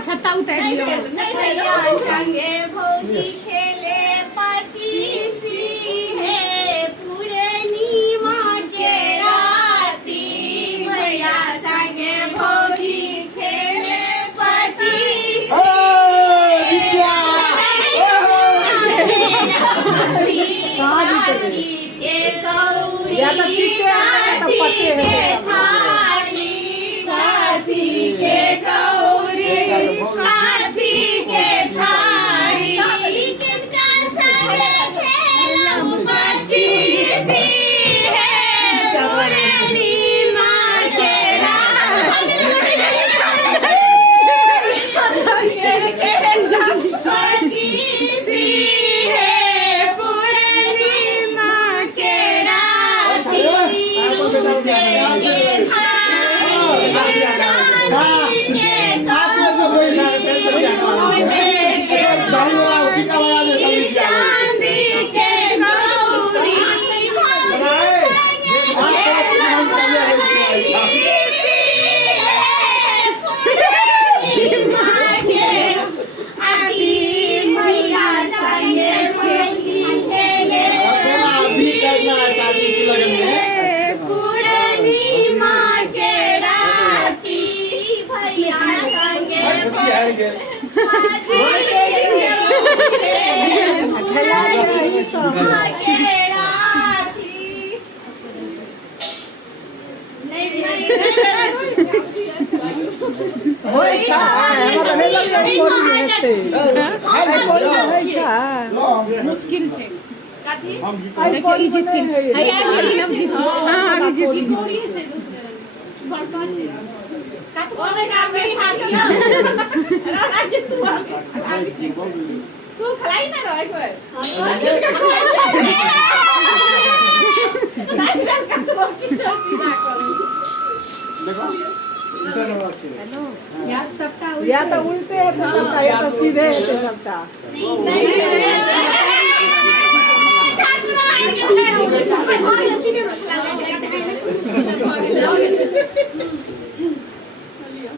छत्ता उतार लियो भैया संगे भौजी खेले पचीसी है पूर्णिमा के राती भैया संगे भौजी खेले पचीसी या तो चिट्टे तो पत्ते के गौरी हाथी के थारी कितना संगे खेलम पचीसी है पूर्णिमा के राती खेलम पचीसी है पूर्णिमा के राती मुश्किल छे देखो ई जीतथिन है यार हम जीत हां आगे जीत कोरी छे बड़का छे ओरे काम में हाथ लिया राज तू खलाई ना रह कोई हेलो या तो उल्टे है तो सबका या तो सीधे है तो सबका नहीं